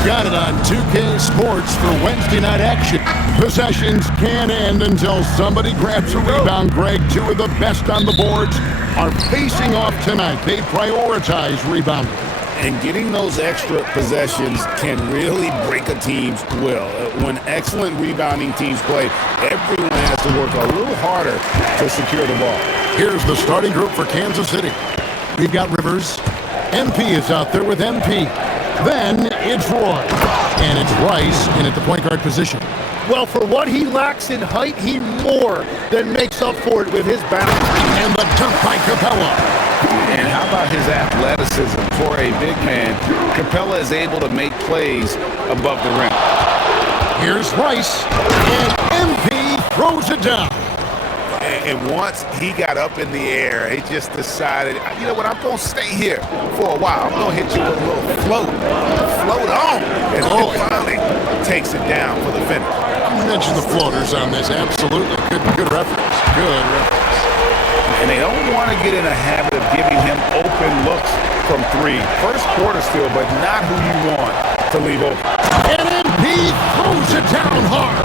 You've got it on 2K Sports for Wednesday night action. Possessions can't end until somebody grabs a rebound, Greg. Two of the best on the boards are facing off tonight. They prioritize rebounding. And getting those extra possessions can really break a team's will. When excellent rebounding teams play, everyone has to work a little harder to secure the ball. Here's the starting group for Kansas City. We've got Rivers. MP is out there with MP. Then it's Roy. And it's Rice in at the point guard position. Well, for what he lacks in height, he more than makes up for it with his bounce. And the dunk by Capella. And how about his athleticism for a big man? Capella is able to make plays above the rim. Here's Rice. And MP throws it down. And once he got up in the air, he just decided, you know what, I'm going to stay here for a while. I'm going to hit you with a little float. Float on. And finally takes it down for the finish. You mentioned the floaters on this. Absolutely. Good reference. Good reference. And they don't want to get in a habit of giving him open looks from three. First quarter still, but not who you want to leave open. And MP throws it down hard.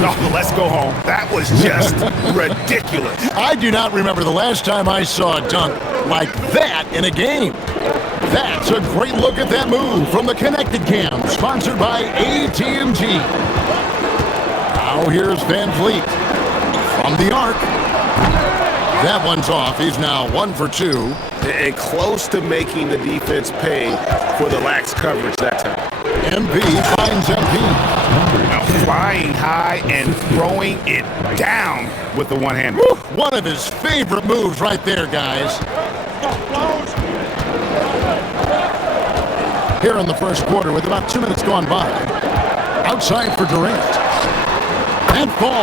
No, let's go home. That was just ridiculous. I do not remember the last time I saw a dunk like that in a game. That's a great look at that move from the Connected Cam, sponsored by AT&T. Now here's Van Vliet from the arc. That one's off. He's now 1 for 2. And close to making the defense pay for the lax coverage that time. MP finds MP. Now flying high and throwing it down with the one hand. One of his favorite moves right there, guys. Here in the first quarter with about 2 minutes gone by. Outside for Durant. And ball.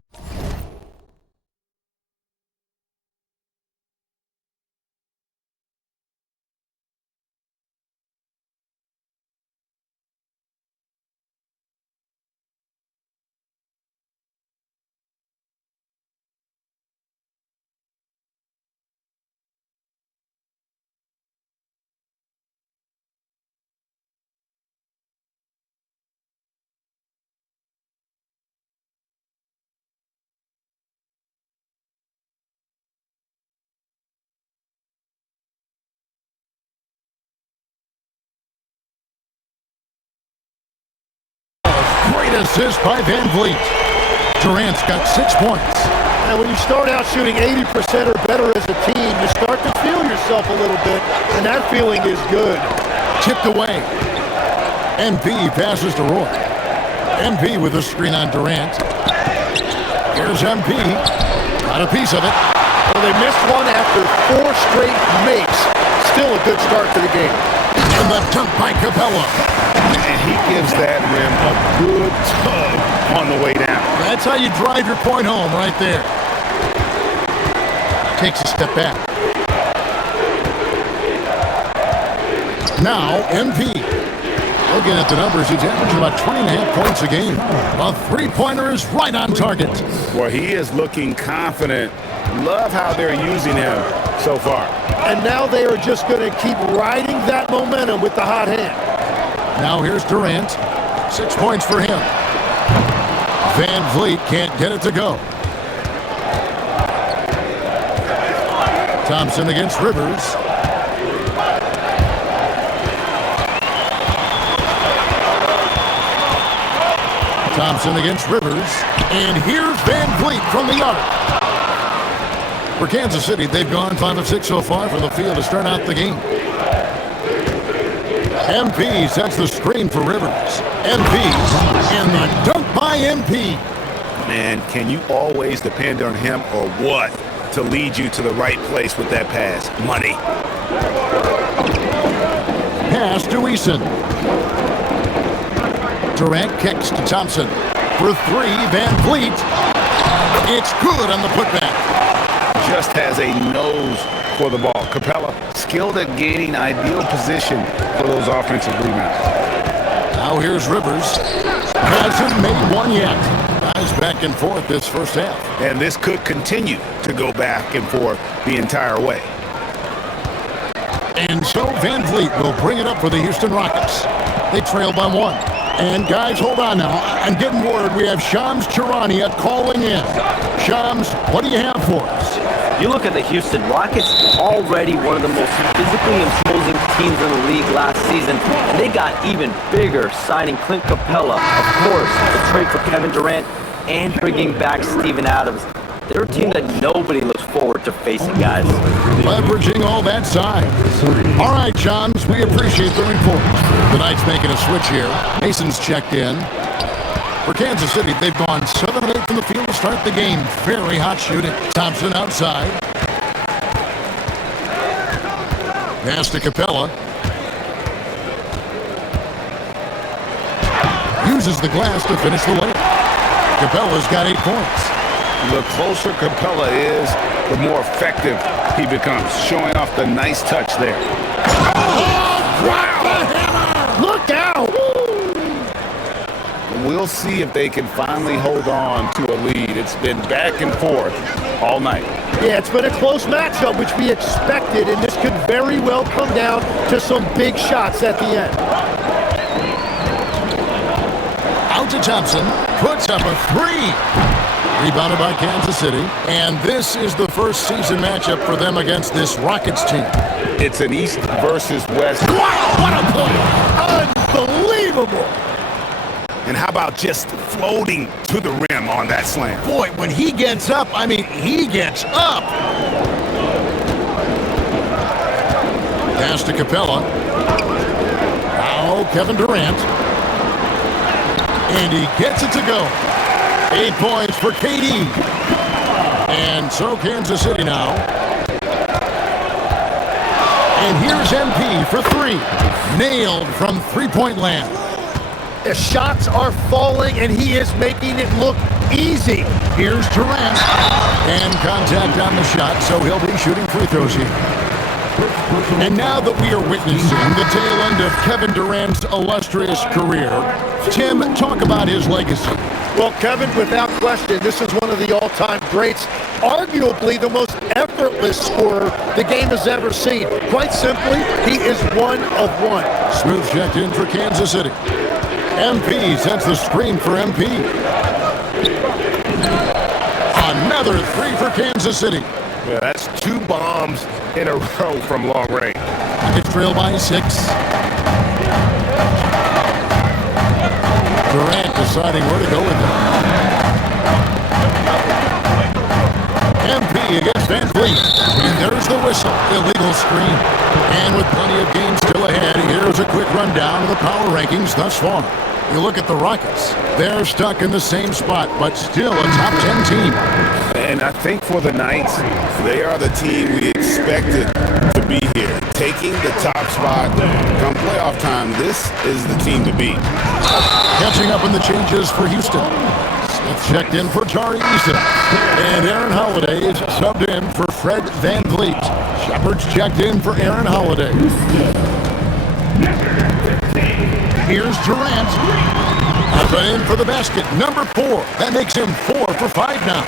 Great assist by Van Vliet. Durant's got 6 points. And when you start out shooting 80% or better as a team, you start to feel yourself a little bit, and that feeling is good. Tipped away. MP passes to Roy. MP with a screen on Durant. Here's MP. Got a piece of it. Well, they missed one after 4 straight makes. Still a good start to the game. And the dunk by Capella. And he gives that rim a good tug on the way down. That's how you drive your point home right there. Takes a step back. Now, MP. Looking at the numbers, he's averaging about 20.5 points a game. A three-pointer is right on target. Well, he is looking confident. Love how they're using him so far. And now they are just going to keep riding that momentum with the hot hand. Now here's Durant. 6 points for him. Van Vliet can't get it to go. Thompson against Rivers. Thompson against Rivers. And here's Van Vliet from the arc. For Kansas City, they've gone 5 of 6 so far from the field to start out the game. MP sets the screen for Rivers. MP and the dunk by MP. Man, can you always depend on him or what to lead you to the right place with that pass? Money. Pass to Eason. Durant kicks to Thompson. For 3, Van Vliet. It's good on the putback. Just has a nose for the ball. Capella, skilled at gaining ideal position for those offensive rebounds. Now here's Rivers. Hasn't made one yet. Guys back and forth this first half. And this could continue to go back and forth the entire way. And so Van Vliet will bring it up for the Houston Rockets. They trail by 1. And guys, hold on now. I'm getting word we have Shams Charania calling in. Shams, what do you have for us? You look at the Houston Rockets, already one of the most physically imposing teams in the league last season, and they got even bigger signing Clint Capella, of course, the trade for Kevin Durant, and bringing back Steven Adams. They're a team that nobody looks forward to facing, guys. Leveraging all that size. All right, Shams, we appreciate the report. The Knights making a switch here. Mason's checked in. For Kansas City, they've gone 7 of 8 from the field to start the game. Very hot shooting. Thompson outside. Pass to Capella. Uses the glass to finish the layup. Capella's got 8 points. The closer Capella is, the more effective he becomes, showing off the nice touch there. Oh, wow! Look out! We'll see if they can finally hold on to a lead. It's been back and forth all night. Yeah, it's been a close matchup, which we expected, and this could very well come down to some big shots at the end. Out to Thompson, puts up a 3. Rebounded by Kansas City, and this is the first season matchup for them against this Rockets team. It's an East versus West. Wow, what a play! Unbelievable! And how about just floating to the rim on that slam? Boy, when he gets up, I mean, he gets up. Pass to Capella. Now Kevin Durant. And he gets it to go. 8 points for KD. And so Kansas City now. And here's MP for 3. Nailed from three-point land. The shots are falling, and he is making it look easy. Here's Durant. And contact on the shot, so he'll be shooting free throws here. And now that we are witnessing the tail end of Kevin Durant's illustrious career, Tim, talk about his legacy. Well, Kevin, without question, this is one of the all-time greats, arguably the most effortless scorer the game has ever seen. Quite simply, he is one of one. Smooth checked in for Kansas City. MP sends the screen for MP. Another 3 for Kansas City. Yeah, that's 2 bombs in a row from long range. It's trailed by 6. Durant deciding where to go with it. MP against Van Vliet. And there's the whistle. Illegal screen. And with plenty of games still ahead, here's a quick rundown of the power rankings thus far. You look at the Rockets. They're stuck in the same spot, but still a top 10 team. And I think for the Knights, they are the team we expected to be here. Taking the top spot come playoff time, this is the team to beat. Catching up in the changes for Houston. Smith checked in for Tari Eason. And Aaron Holiday is subbed in for Fred Van Vliet. Shepard's checked in for Aaron Holiday. Here's Durant. Put in for the basket, number 4. That makes him 4 for 5 now.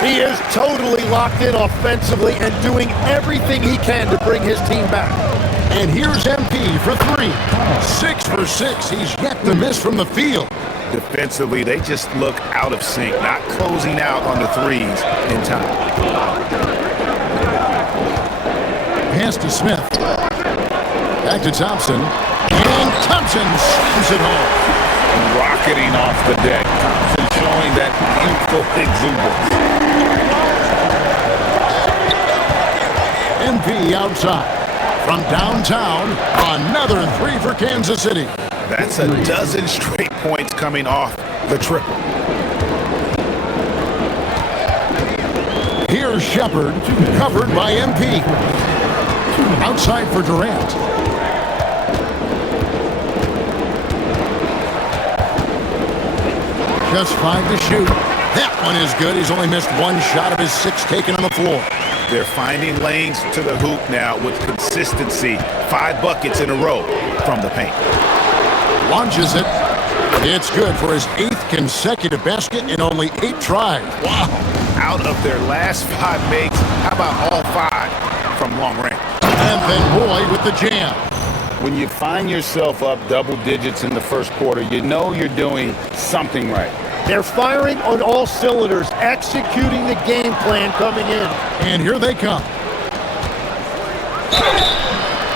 He is totally locked in offensively and doing everything he can to bring his team back. And here's MP for 3. 6 for 6. He's yet to miss from the field. Defensively, they just look out of sync, not closing out on the threes in time. Pass to Smith. Back to Thompson. And Thompson slams it home. Rocketing off the deck. Thompson showing that youthful exuberance. MP outside. From downtown, another 3 for Kansas City. That's a dozen straight points coming off the triple. Here's Shepard, covered by MP. Outside for Durant. Just 5 to shoot. That one is good. He's only missed 1 shot of his 6 taken on the floor. They're finding lanes to the hoop now with consistency. 5 buckets in a row from the paint. Launches it. It's good for his 8th consecutive basket in only 8 tries. Wow. Out of their last 5 makes, how about all 5 from long range? And then Boyd with the jam. When you find yourself up double digits in the first quarter, you know you're doing something right. They're firing on all cylinders, executing the game plan coming in. And here they come.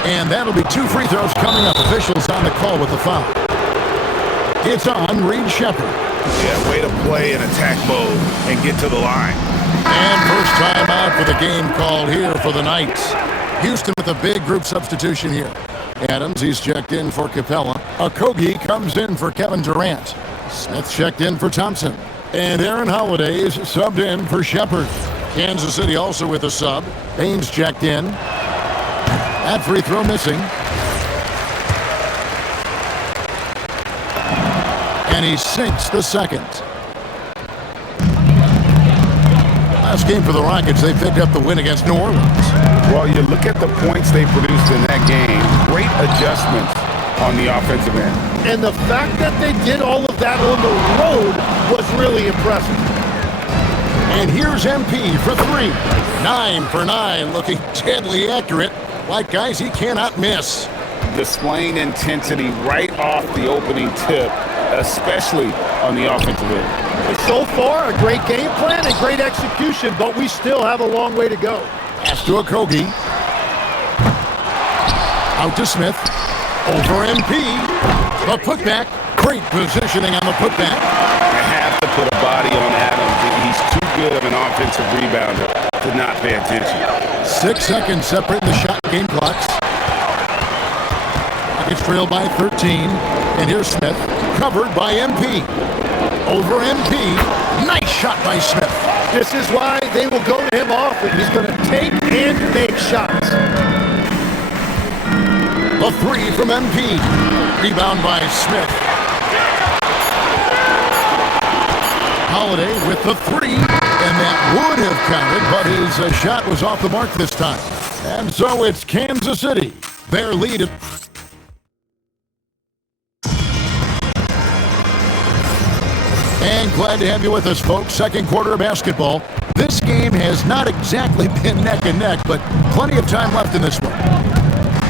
And that'll be 2 free throws coming up. Officials on the call with the foul. It's on Reed Shepherd. Yeah, way to play in attack mode and get to the line. And first time out for the game called here for the Knights. Houston with a big group substitution here. Adams, he's checked in for Capella. Okogie comes in for Kevin Durant. Smith checked in for Thompson. And Aaron Holiday is subbed in for Shepherd. Kansas City also with a sub. Baines checked in. That free throw missing. And he sinks the second. Last game for the Rockets, they picked up the win against New Orleans. Well, you look at the points they produced in that game. Great adjustments on the offensive end. And the fact that they did all of that on the road was really impressive. And here's MP for 3. 9 for 9, looking deadly accurate. Like guys he cannot miss. Displaying intensity right off the opening tip, especially on the offensive end. So far, a great game plan and great execution, but we still have a long way to go. Pass to Okogie. Out to Smith. Over MP. The putback. Great positioning on the putback. You have to put a body on Adams. He's too good of an offensive rebounder to not pay attention. 6 seconds separating the shot game clocks. Rockets trail by 13. And here's Smith. Covered by MP. Over MP. Nice shot by Smith. This is why they will go to him often. He's going to take and make shots. A 3 from MP. Rebound by Smith. Holiday with the 3. And that would have counted, but his shot was off the mark this time. And so it's Kansas City. Their lead. And glad to have you with us, folks. Second quarter of basketball. This game has not exactly been neck and neck, but plenty of time left in this one.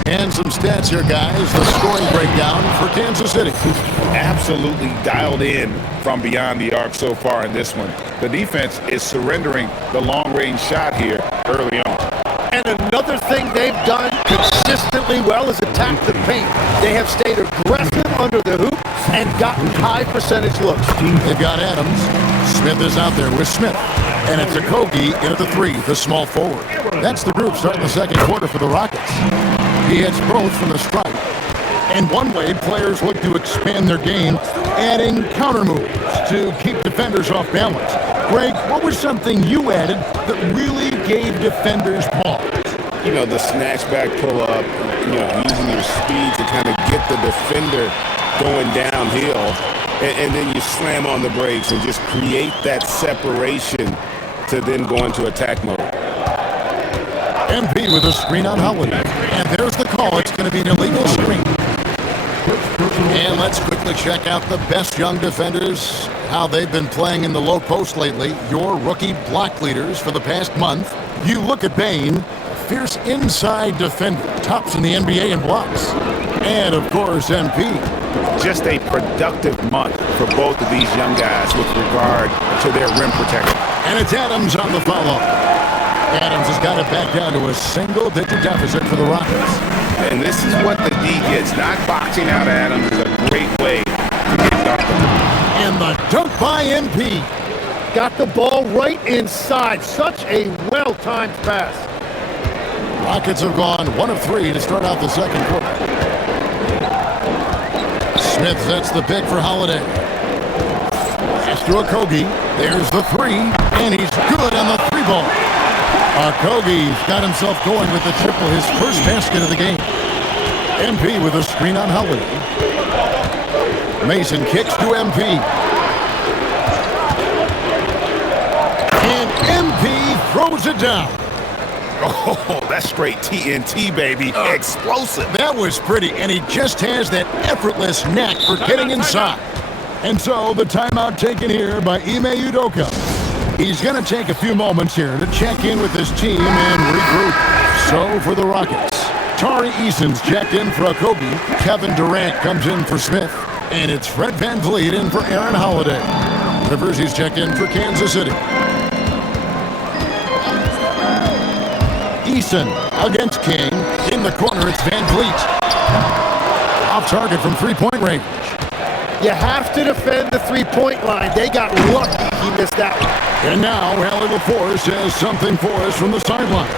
And some stats here, guys. The scoring breakdown for Kansas City. Absolutely dialed in from beyond the arc so far in this one. The defense is surrendering the long-range shot here early on. And another thing they've done consistently well is attack the paint. They have stayed aggressive under the hoop and gotten high percentage looks. They've got Adams. Smith is out there with Smith. And it's Okogie in at the 3, the small forward. That's the group starting the second quarter for the Rockets. He hits both from the stripe. And one way players look to expand their game, adding counter moves to keep defenders off balance. Greg, what was something you added that really gave defenders pause? You know, the snatch back pull-up, using your speed to kind of get the defender going downhill, and then you slam on the brakes and just create that separation to then go into attack mode. MP with a screen on Holiday. And there's the call. It's going to be an illegal screen. And let's quickly check out the best young defenders, how they've been playing in the low post lately. Your rookie block leaders for the past month. You look at Bain, a fierce inside defender, tops in the NBA in blocks. And, of course, MP. Just a productive month for both of these young guys with regard to their rim protection. And it's Adams on the follow. Adams has got it back down to a single-digit deficit for the Rockets. And this is what the D gets. Not boxing out Adams is a great way to get dunked. And the dunk by MP. Got the ball right inside. Such a well-timed pass. Rockets have gone 1 of 3 to start out the second quarter. Smith sets the pick for Holiday. Pass to Okogie. There's the 3, and he's good on the 3-ball. Okogie's got himself going with the triple, his first basket of the game. MP with a screen on Holiday. Mason kicks to MP. And MP throws it down. Oh, that's straight TNT, baby. Explosive. That was pretty, and he just has that effortless knack for getting inside. And so the timeout taken here by Ime Udoka. He's going to take a few moments here to check in with his team and regroup. So for the Rockets, Tari Eason's checked in for Kobe. Kevin Durant comes in for Smith. And it's Fred VanVleet in for Aaron Holiday. Rivers, he's checked in for Kansas City. Eason against King. In the corner, it's VanVleet. Off target from three-point range. You have to defend the three-point line. They got lucky he missed that one. And now, Allie LaForce has something for us from the sideline.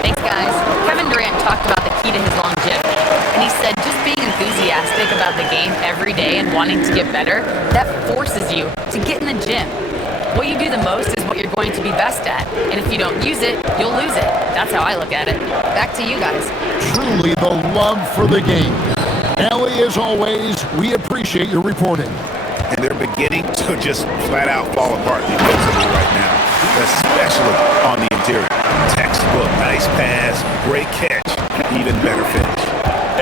Thanks, guys. Kevin Durant talked about the key to his longevity. And he said just being enthusiastic about the game every day and wanting to get better, that forces you to get in the gym. What you do the most is what you're going to be best at. And if you don't use it, you'll lose it. That's how I look at it. Back to you guys. Truly the love for the game. Allie, as always, we appreciate your reporting. And they're beginning to just flat out fall apart defensively right now, especially on the interior. Textbook, nice pass, great catch, even better finish.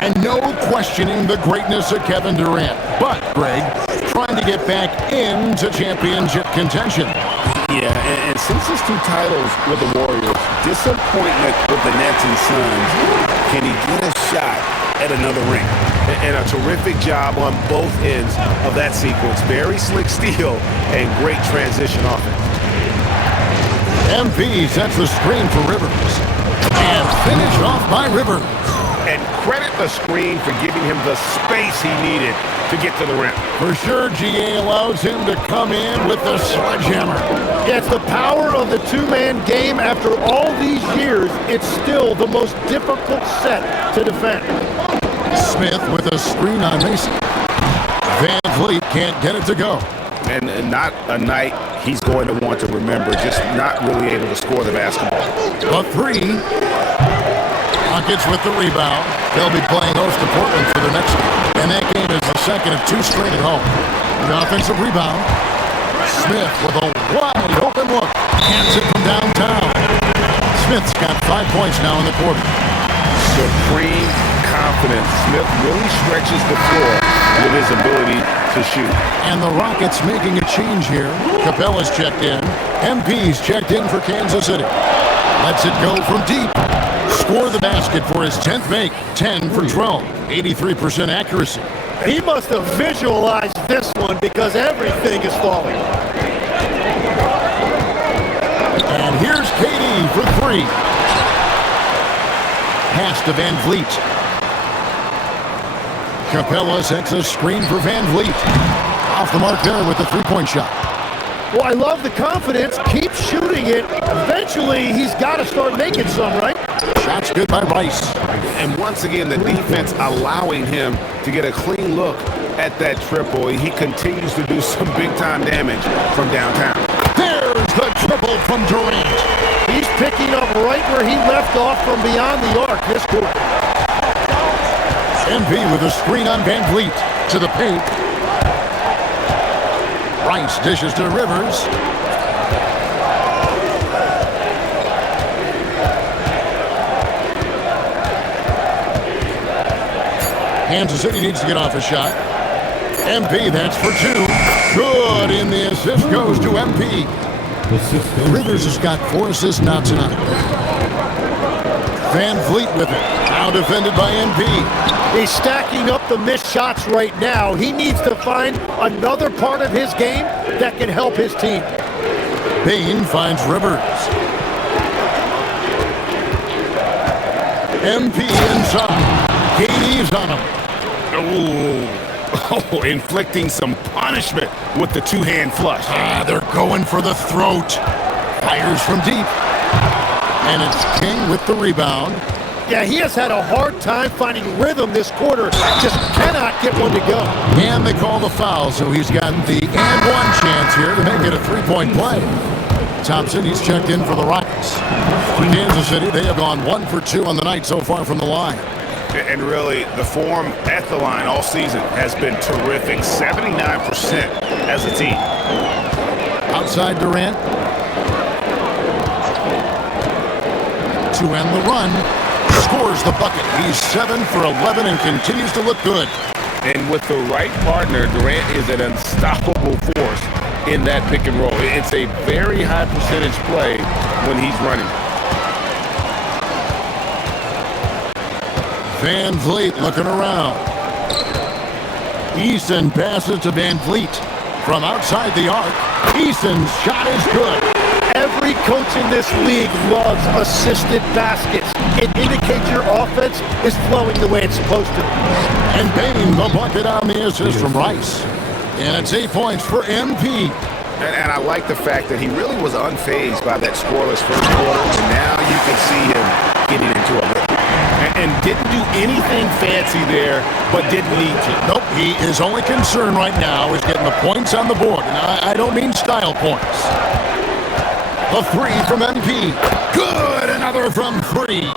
And no questioning the greatness of Kevin Durant. But, Greg, trying to get back into championship contention. Yeah, and since his 2 titles with the Warriors, disappointment with the Nets and Suns, can he get a shot at another ring? And a terrific job on both ends of that sequence. Very slick steal and great transition offense. MP sets the screen for Rivers. And finish off by Rivers. And credit the screen for giving him the space he needed to get to the rim. For sure, GA allows him to come in with the sledgehammer. Yeah, it's the power of the two-man game. After all these years, it's still the most difficult set to defend. Smith with a screen on Mason. VanVleet can't get it to go. And not a night he's going to want to remember, just not really able to score the basketball. A 3. Rockets with the rebound. They'll be playing host to Portland for the next game. And that game is the second of 2 straight at home. The offensive rebound. Smith with a wide open look. Hands it from downtown. Smith's got 5 points now in the quarter. Supreme confidence. Smith really stretches the floor with his ability to shoot. And the Rockets making a change here. Capella's checked in. MP's checked in for Kansas City. Lets it go from deep. Score the basket for his 10th make. 10 for 12. 83% accuracy. He must have visualized this one because everything is falling. And here's KD for 3. Pass to VanVleet. Capella sets a screen for VanVleet. Off the mark there with the three-point shot. Well, I love the confidence. Keep shooting it. Eventually, he's got to start making some, right? Shot's good by Rice. And once again, the defense allowing him to get a clean look at that triple. He continues to do some big-time damage from downtown. There's the triple from Durant. He's picking up right where he left off from beyond the arc this quarter. MP with a screen on VanVleet to the paint. Rice dishes to Rivers. Kansas City needs to get off a shot. MP, that's for 2. Good, and the assist goes to MP. Rivers has got 4 assists now tonight. VanVleet with it. Now defended by MP. He's stacking up the missed shots right now. He needs to find another part of his game that can help his team. Payne finds Rivers. MP inside. KD's on him. Oh, inflicting some punishment with the two-hand flush. They're going for the throat. Fires from deep. And it's King with the rebound. Yeah, he has had a hard time finding rhythm this quarter. Just cannot get one to go. And they call the foul, so he's got the and one chance here to make it a three-point play. Thompson, he's checked in for the Rockets. For Kansas City, they have gone 1 for 2 on the night so far from the line. And really, the form at the line all season has been terrific. 79% as a team. Outside Durant. To end the run. Scores the bucket. He's 7 for 11 and continues to look good. And with the right partner, Durant is an unstoppable force in that pick and roll. It's a very high percentage play when he's running. Van Vliet looking around. Eason passes to Van Vliet. From outside the arc, Eason's shot is good. Every coach in this league loves assisted baskets. It indicates your offense is flowing the way it's supposed to. And Bain the bucket on the assist from Rice. And it's 8 points for MP. And I like the fact that he really was unfazed by that scoreless first quarter. And now you can see him getting into a rhythm. And didn't do anything fancy there, but didn't need to. Nope, he is only concerned right now is getting the points on the board. And I don't mean style points. The three from MP. Good, another from three.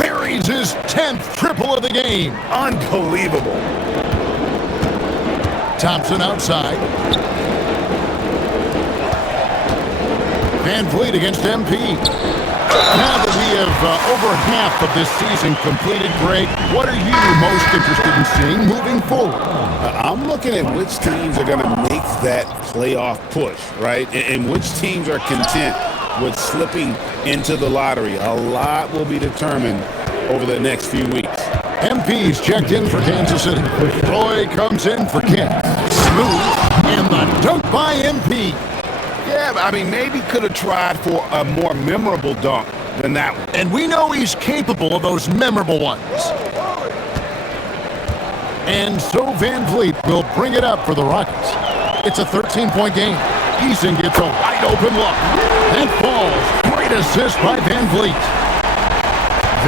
Buries his 10th triple of the game. Unbelievable. Thompson outside. Van Vliet against MP. Now that we have over half of this season completed, Greg, what are you most interested in seeing moving forward? I'm looking at which teams are going to make that playoff push, right? And which teams are content with slipping into the lottery. A lot will be determined over the next few weeks. MP's checked in for Kansas City. Roy comes in for Kent. Smooth, and the dunk by MP. Yeah, I mean, maybe could have tried for a more memorable dunk than that one. And we know he's capable of those memorable ones. And so Van Vliet will bring it up for the Rockets. It's a 13-point game. Eason gets a wide open look. That falls. Great assist by Van Vliet.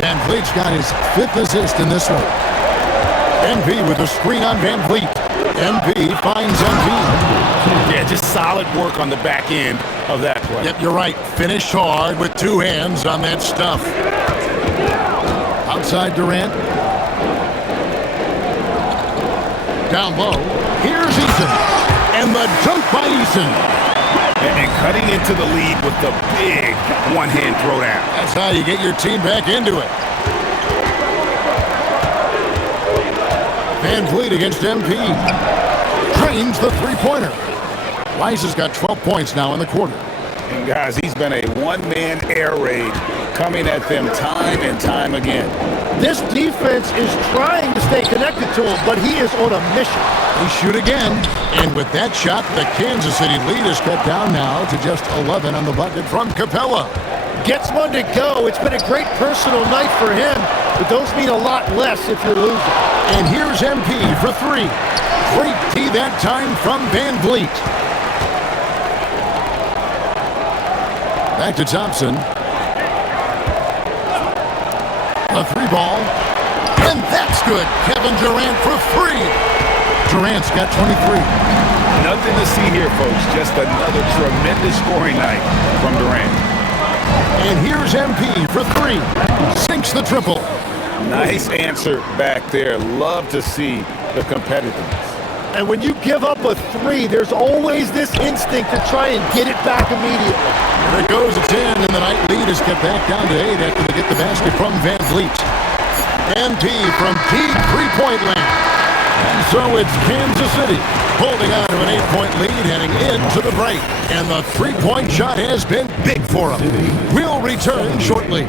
Van Vliet's got his 5th assist in this one. MP with a screen on Van Vliet. MP finds MP. Yeah, just solid work on the back end of that play. Yep, you're right. Finished hard with 2 hands on that stuff. Outside Durant. Down low. Here's Eason. And the dunk by Eason. And cutting into the lead with the big one-hand throwdown. That's how you get your team back into it. Van Vliet against MP. Drains the three-pointer. Rice has got 12 points now in the quarter. And guys, he's been a one-man air raid coming at them time and time again. This defense is trying to stay connected to him, but he is on a mission. They shoot again. And with that shot, the Kansas City lead is cut down now to just 11 on the bucket from Capella. Gets one to go. It's been a great personal night for him, but those mean a lot less if you're losing. And here's MP for 3. Great D that time from Van Vliet. Back to Thompson. A 3-ball. And that's good. Kevin Durant for 3. Durant's got 23. Nothing to see here, folks. Just another tremendous scoring night from Durant. And here's MP for 3. Sinks the triple. Nice answer back there. Love to see the competitiveness. And when you give up a 3, there's always this instinct to try and get it back immediately. There it goes at 10, and the night lead is cut back down to 8 after they get the basket from Van Vliet. MP from deep three-point land. And so it's Kansas City holding on to an 8-point lead heading into the break. And the three-point shot has been big for them. We'll return shortly.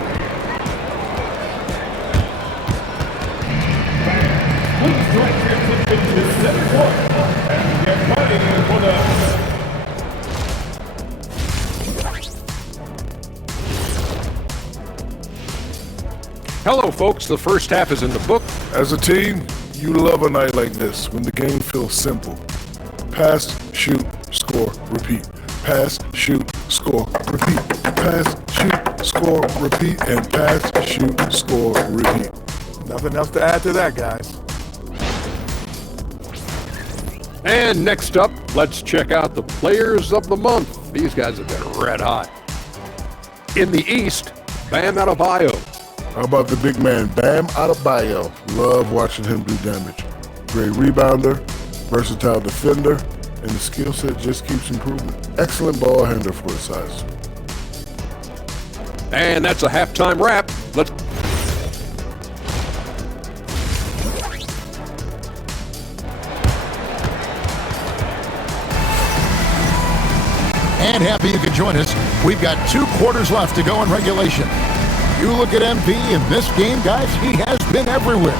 Hello, folks. The first half is in the book. As a team, you love a night like this when the game feels simple. Pass, shoot, score, repeat. Pass, shoot, score, repeat. Pass, shoot, score, repeat. And pass, shoot, score, repeat. Nothing else to add to that, guys. And next up, let's check out the players of the month. These guys have been red hot. In the East, Bam Adebayo. How about the big man, Bam Adebayo? Love watching him do damage. Great rebounder, versatile defender, and the skill set just keeps improving. Excellent ball handler for his size. And that's a halftime wrap. Let's And happy you could join us. We've got 2 quarters left to go in regulation. You look at MP in this game, guys, he has been everywhere.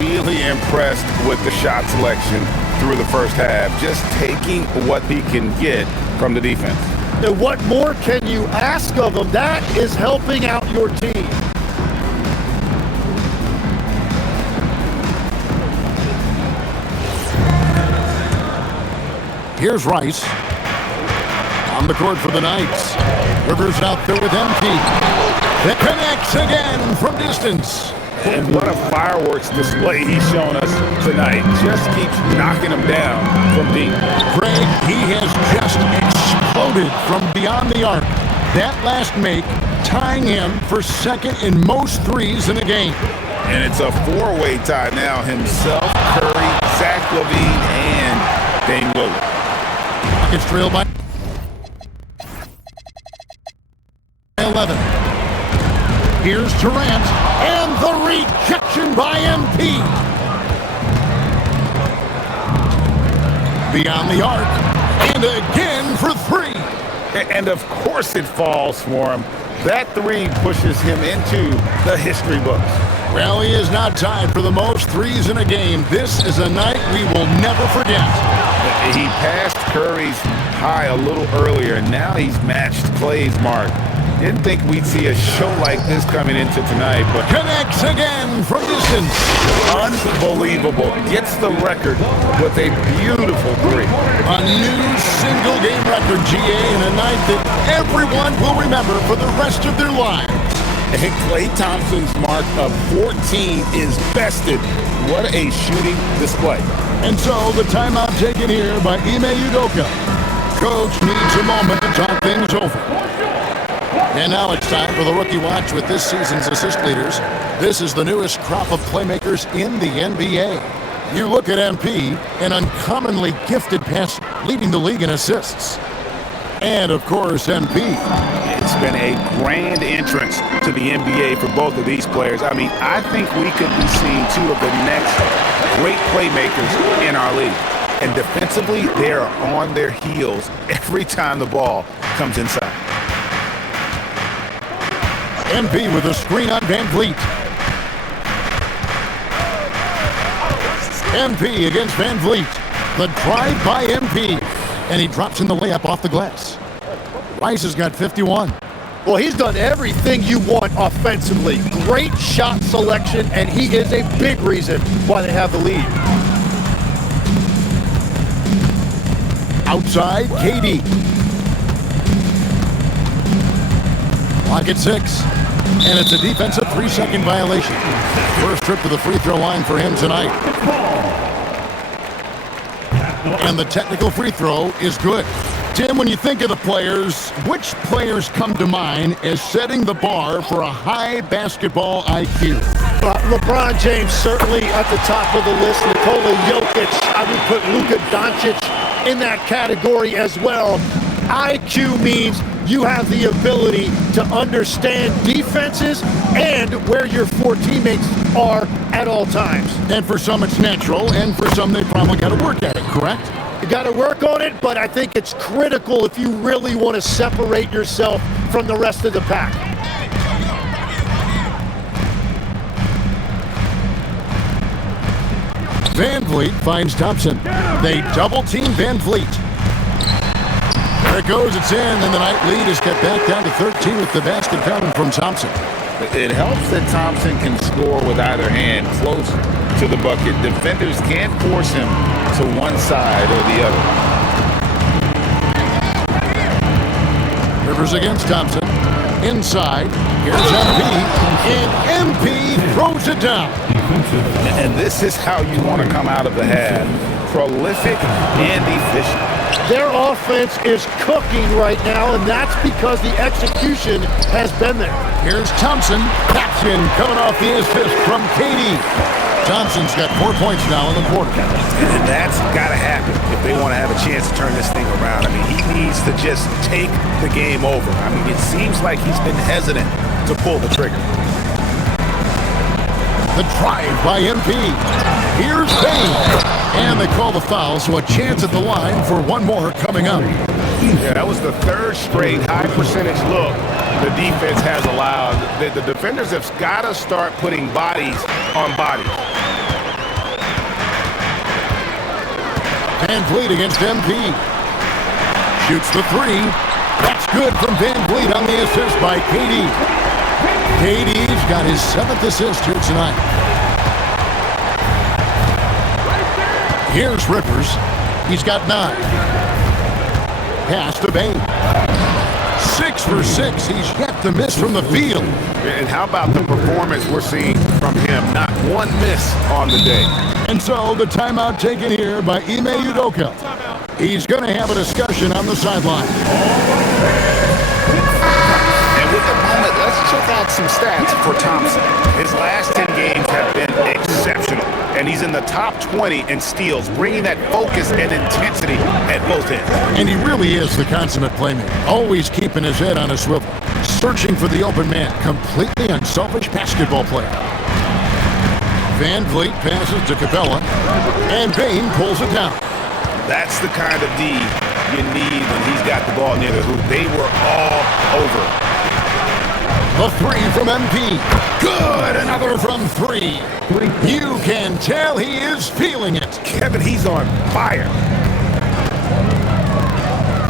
Really impressed with the shot selection through the first half, just taking what he can get from the defense. And what more can you ask of him? That is helping out your team. Here's Rice. On the court for the Knights. Rivers out there with MP. That connects again from distance. And what a fireworks display he's shown us tonight. Just keeps knocking him down from deep. Greg, he has just exploded from beyond the arc. That last make tying him for second in most threes in the game. And it's a four-way tie now. Himself, Curry, Zach LaVine, and Dame Lillard. Rockets trail by 11. Here's Durant, and the rejection by MP. Beyond the arc, and again for three. And of course it falls for him. That three pushes him into the history books. Well, he is now tied for the most threes in a game. This is a night we will never forget. He passed Curry's high a little earlier, and now he's matched Clay's mark. Didn't think we'd see a show like this coming into tonight, but Connects again from distance. unbelievable. Gets the record with a beautiful three. A new single-game record, GA, in a night that everyone will remember for the rest of their lives. And Klay Thompson's mark of 14 is bested. What a shooting display. And so the timeout taken here by Ime Udoka. Coach needs a moment to talk things over. And now it's time for the Rookie Watch with this season's assist leaders. This is the newest crop of playmakers in the NBA. You look at MP, an uncommonly gifted passer, leading the league in assists. And, of course, MP. It's been a grand entrance to the NBA for both of these players. I mean, I think we could be seeing two of the next great playmakers in our league. And defensively, they are on their heels every time the ball comes inside. MP with a screen on Van Vliet. MP against Van Vliet. The drive by MP. And he drops in the layup off the glass. Rice has got 51. Well, he's done everything you want offensively. Great shot selection, and he is a big reason why they have the lead. Outside, KD. Clock at 6. And it's a defensive 3-second violation. First trip to the free throw line for him tonight. And the technical free throw is good. Tim, when you think of the players, which players come to mind as setting the bar for a high basketball IQ? LeBron James certainly at the top of the list. Nikola Jokic, I would put Luka Doncic in that category as well. IQ means you have the ability to understand defenses and where your four teammates are at all times. And for some it's natural, and for some they probably got to work at it, correct? You got to work on it, but I think it's critical if you really want to separate yourself from the rest of the pack. Van Vliet finds Thompson. They double-team Van Vliet. There it goes, it's in, and the night lead is kept back down to 13 with the basket coming from Thompson. It helps that Thompson can score with either hand close to the bucket. Defenders can't force him to one side or the other. Rivers against Thompson. Inside, here's MP, and MP throws it down. And this is how you want to come out of the half. Prolific and efficient. Their offense is cooking right now, and that's because the execution has been there. Here's Thompson, caption coming off the assist from KD. Thompson's got 4 points now in the quarter. And that's got to happen if they want to have a chance to turn this thing around. I mean, he needs to just take the game over. I mean, it seems like he's been hesitant to pull the trigger. The drive by MP. Here's Bane. And they call the foul, so a chance at the line for one more coming up. Yeah, that was the third straight high percentage look the defense has allowed. The defenders have got to start putting bodies on bodies. Van Vliet against MP. Shoots the three. That's good from Van Vliet on the assist by KD. KD's got his 7th assist here tonight. Here's Rivers. He's got 9. Pass to Bain. 6 for 6. He's yet to miss from the field. And how about the performance we're seeing from him? Not one miss on the day. And so the timeout taken here by Ime Udoka. He's going to have a discussion on the sideline. And with the moment, let's check out some stats for Thompson. His last 10 games have been exceptional. And he's in the top 20 in steals, bringing that focus and intensity at both ends. And he really is the consummate playmaker. Always keeping his head on a swivel. Searching for the open man. Completely unselfish basketball player. Van Vliet passes to Capella. And Bain pulls it down. That's the kind of D you need when he's got the ball near the hoop. They were all over. The three from MP. Good! Another from 3. You can tell he is feeling it. Kevin, he's on fire.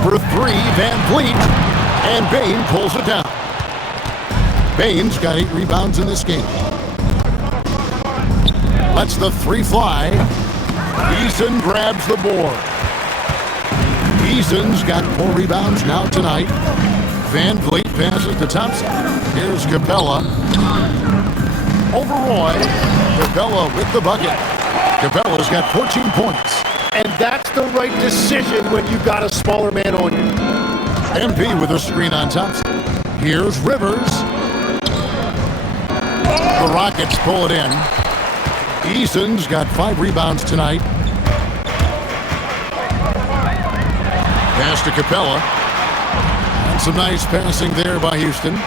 For 3, Van Vliet. And Bain pulls it down. Bain's got 8 rebounds in this game. Lets the 3 fly. Eason grabs the board. Eason's got 4 rebounds now tonight. Van Vliet passes to Thompson. Here's Capella. Over Roy. Capella with the bucket. Capella's got 14 points. And that's the right decision when you got a smaller man on you. MP with a screen on Thompson. Here's Rivers. The Rockets pull it in. Eason's got 5 rebounds tonight. Pass to Capella. And some nice passing there by Houston.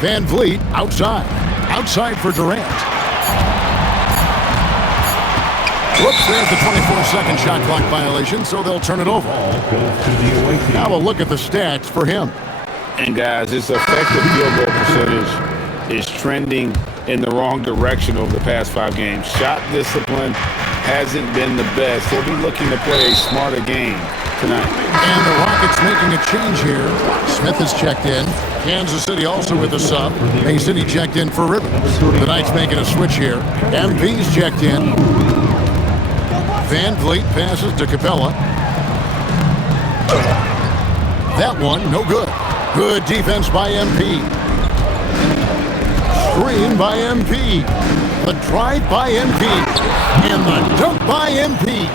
Van Vliet outside. Outside for Durant. Whoops, there's the 24-second shot clock violation, so they'll turn it over. Now we'll look at the stats for him. And guys, his effective field goal percentage is trending in the wrong direction over the past 5 games. Shot discipline hasn't been the best. He'll be looking to play a smarter game tonight. And the Rockets making a change here. Smith has checked in. Kansas City also with a sub. Bay City checked in for Rivers. The Knights making a switch here. MP's checked in. Van Vliet passes to Capella. That one, no good. Good defense by MP. Screen by MP. The drive by MP. And the dunk by MP.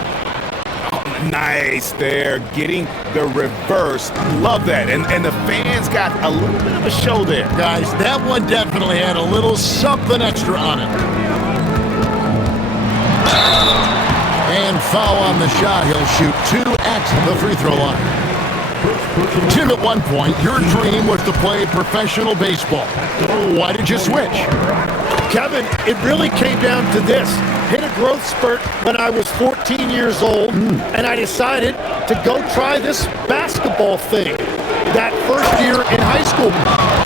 Oh, nice there, getting the reverse. Love that. And the fans got a little bit of a show there. Guys, that one definitely had a little something extra on it. And foul on the shot. He'll shoot 2 at the free throw line. Tim, at one point, your dream was to play professional baseball. Why did you switch? Kevin, it really came down to this. Hit a growth spurt when I was 14 years old, and I decided to go try this basketball thing that first year in high school.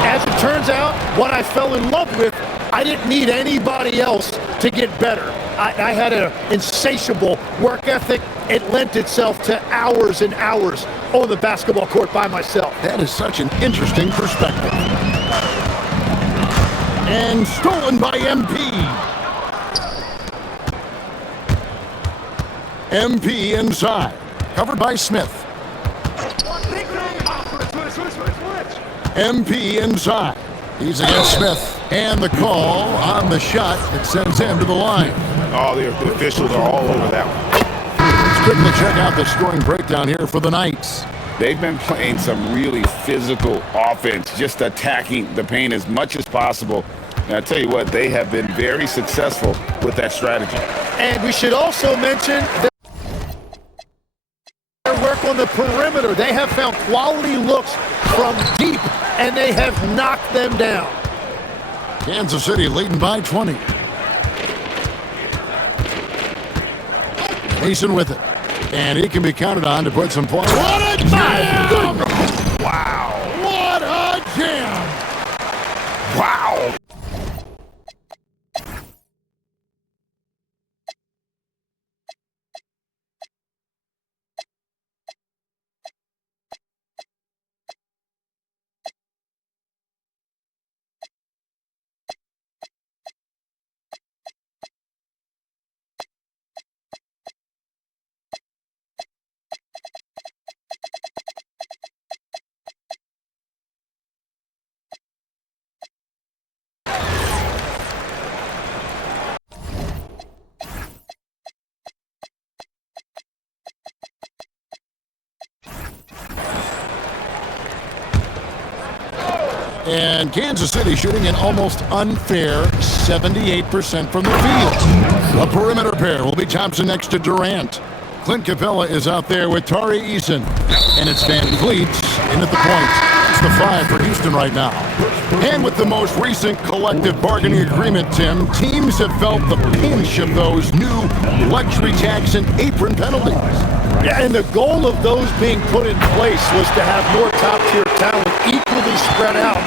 As it turns out, what I fell in love with, I didn't need anybody else to get better. I had an insatiable work ethic. It lent itself to hours and hours on the basketball court by myself. That is such an interesting perspective. And stolen by MP. MP inside. Covered by Smith. MP inside. He's against Smith. And the call on the shot that sends him to the line. Oh, the officials are all over that one. Let's quickly check out the scoring breakdown here for the Knights. They've been playing some really physical offense, just attacking the paint as much as possible. And I tell you what, they have been very successful with that strategy. And we should also mention their work on the perimeter. They have found quality looks from deep, and they have knocked them down. Kansas City leading by 20. Mason with it. And he can be counted on to put some points. What a jam! And Kansas City shooting an almost unfair 78% from the field. A perimeter pair will be Thompson next to Durant. Clint Capella is out there with Tari Eason. And it's Van Vliet in at the point. It's the 5 for Houston right now. And with the most recent collective bargaining agreement, Tim, teams have felt the pinch of those new luxury tax and apron penalties. Yeah, and the goal of those being put in place was to have more top-tier talent equally spread out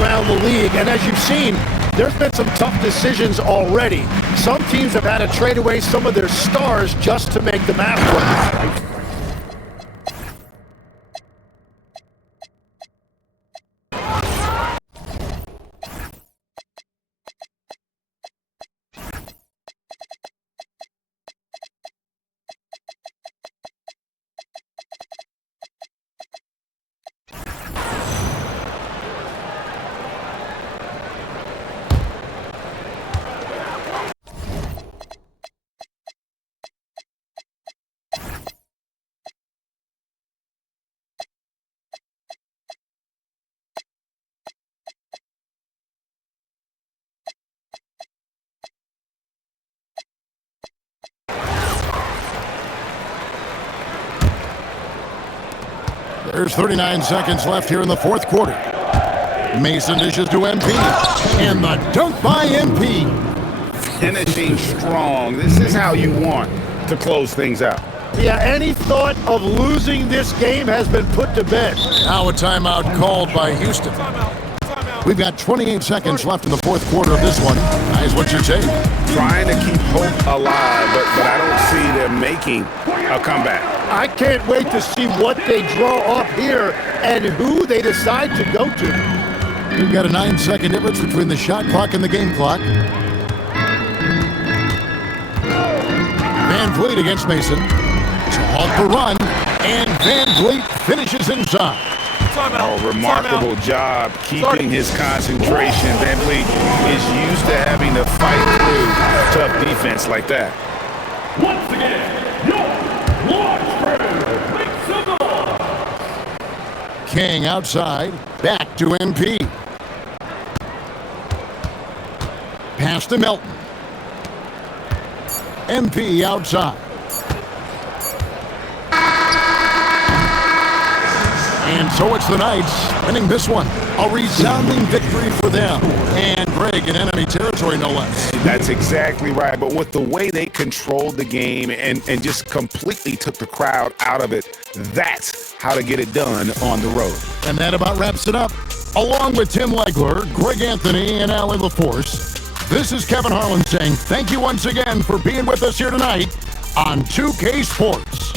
around the league. And as you've seen, there's been some tough decisions already. Some teams have had to trade away some of their stars just to make the math work. There's 39 seconds left here in the fourth quarter. Mason dishes to MP. And the dunk by MP. Finishing strong. This is how you want to close things out. Yeah, any thought of losing this game has been put to bed. Now a timeout called by Houston. We've got 28 seconds left in the fourth quarter of this one. Guys, what's your take? Trying to keep hope alive, but I don't see them making a comeback. I can't wait to see what they draw up here and who they decide to go to. We've got a 9-second difference between the shot clock and the game clock. Van Vliet against Mason. To halt the run, and Van Vliet finishes inside. Oh, remarkable job keeping his concentration. Van Vliet is used to having to fight through tough defense like that. Once again, your launch makes the King outside, back to MP. Pass to Melton. MP outside. And so it's the Knights winning this one. A resounding victory for them. And Greg in enemy territory, no less. That's exactly right. But with the way they controlled the game and just completely took the crowd out of it, that's how to get it done on the road. And that about wraps it up. Along with Tim Legler, Greg Anthony, and Allie LaForce, this is Kevin Harlan saying thank you once again for being with us here tonight on 2K Sports.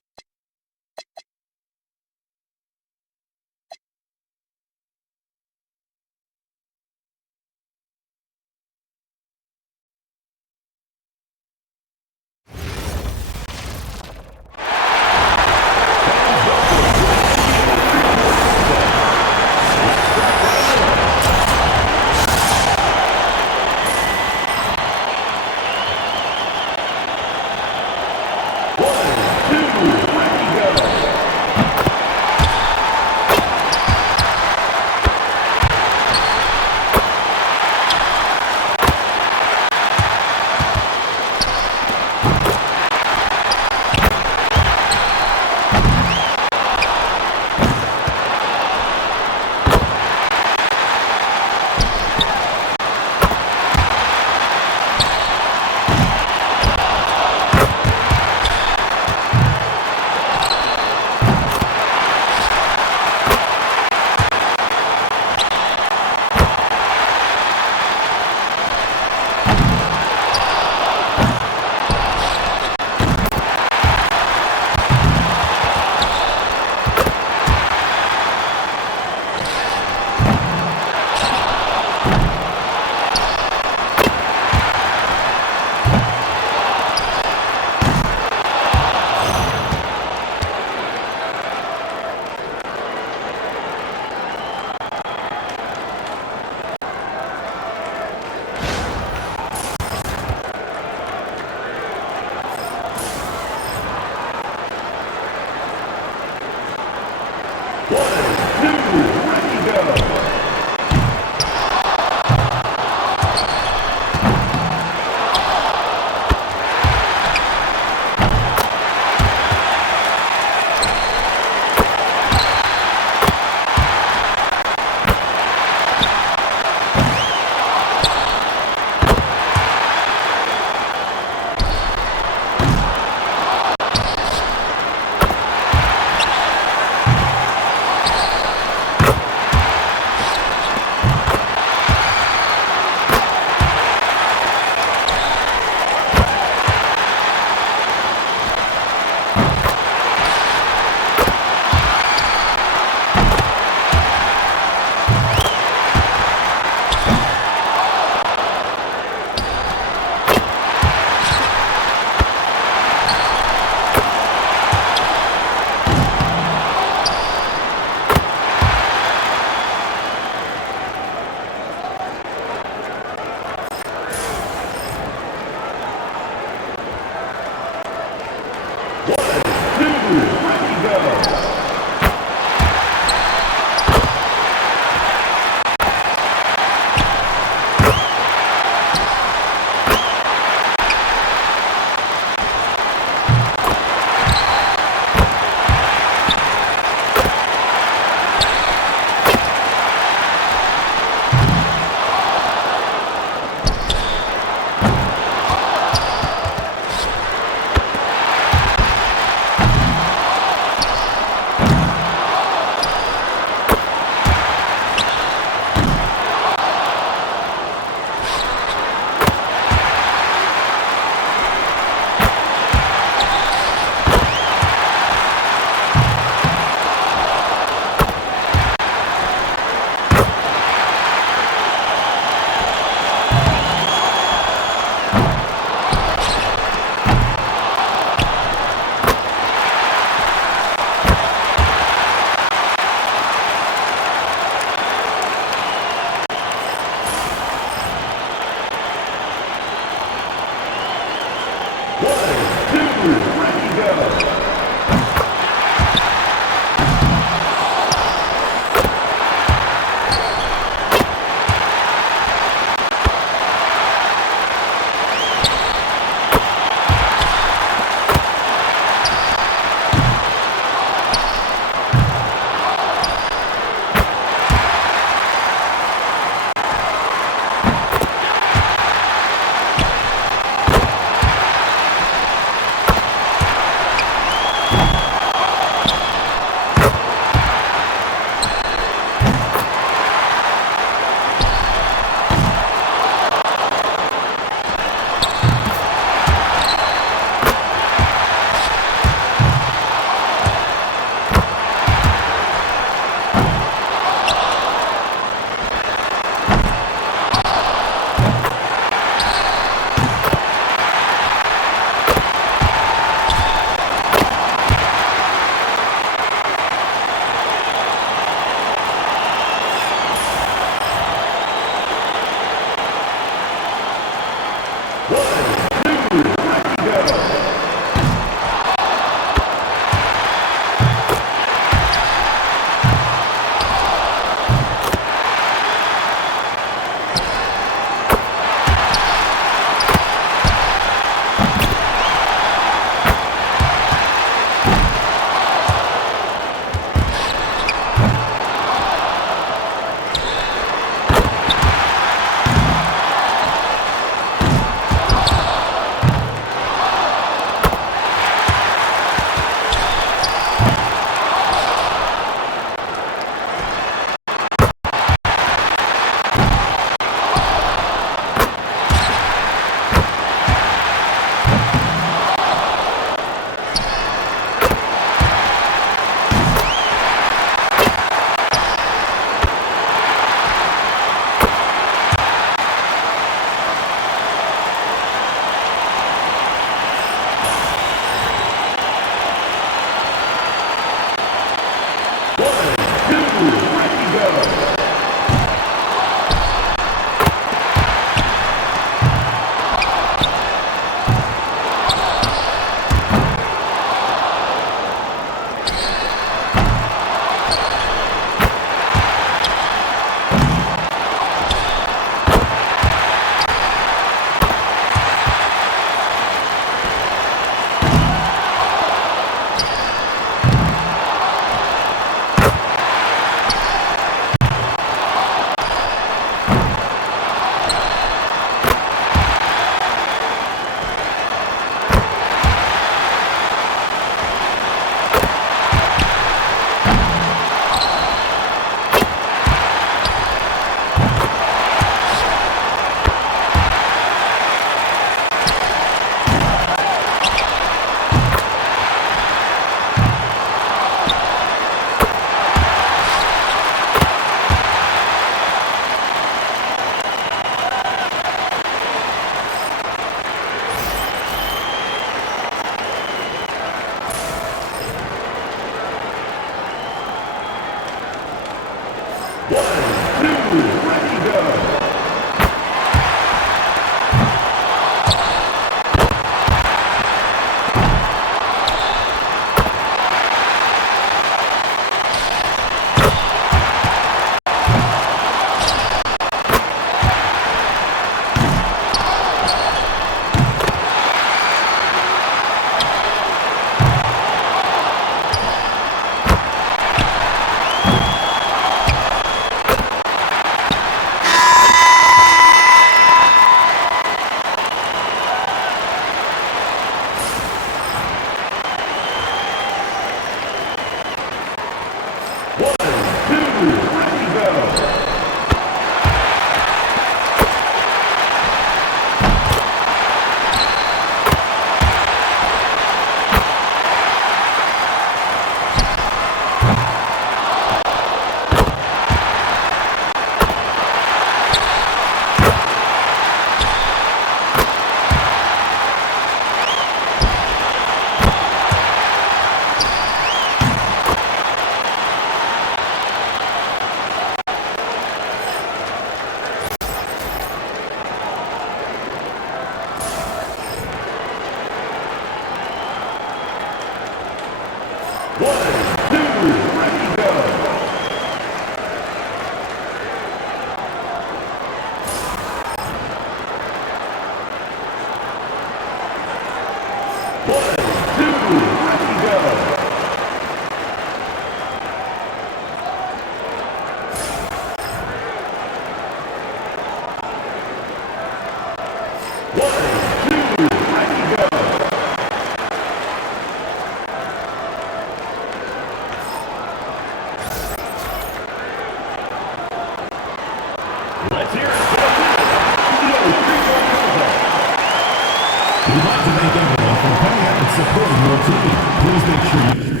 supporting your team, please make sure you...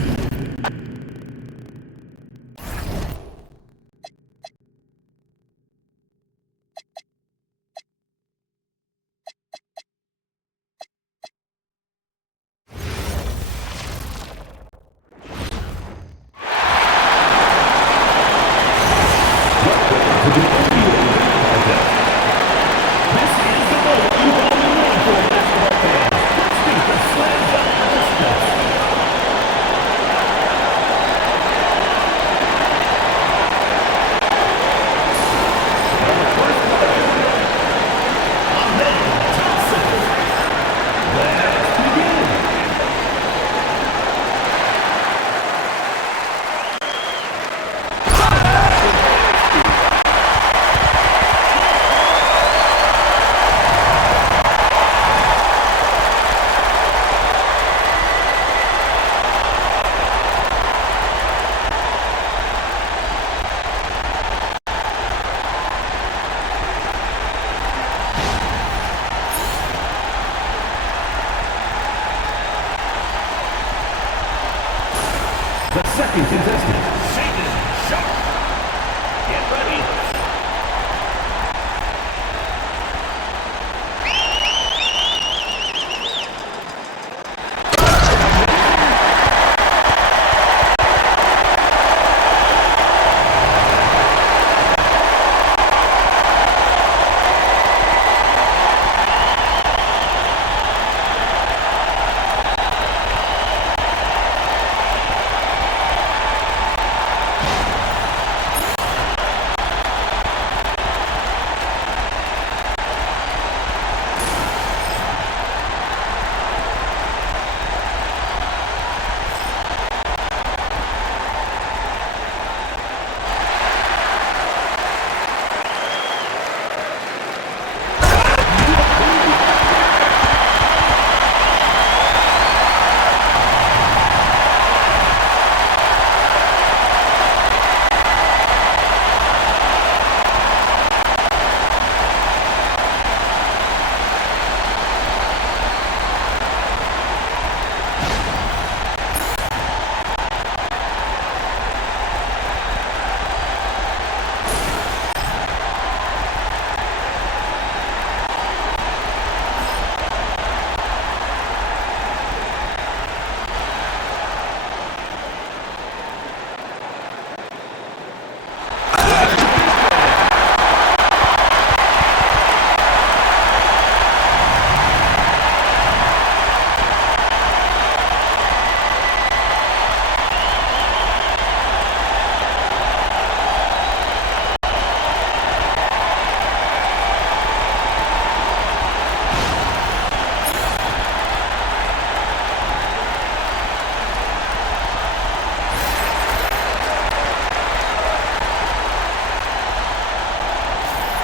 The second contestant, Shaden Sharp. Get ready.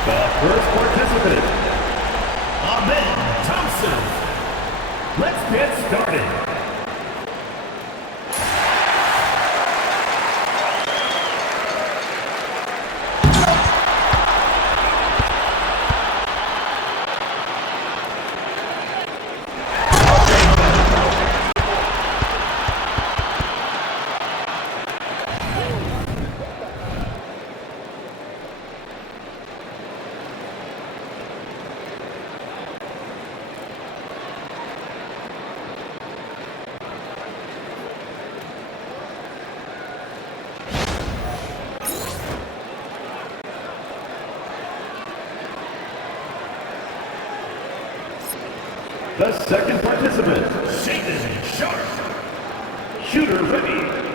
The first participant, Ahmed Thompson. Let's get started. The second participant, Shaden Sharp. Shooter ready.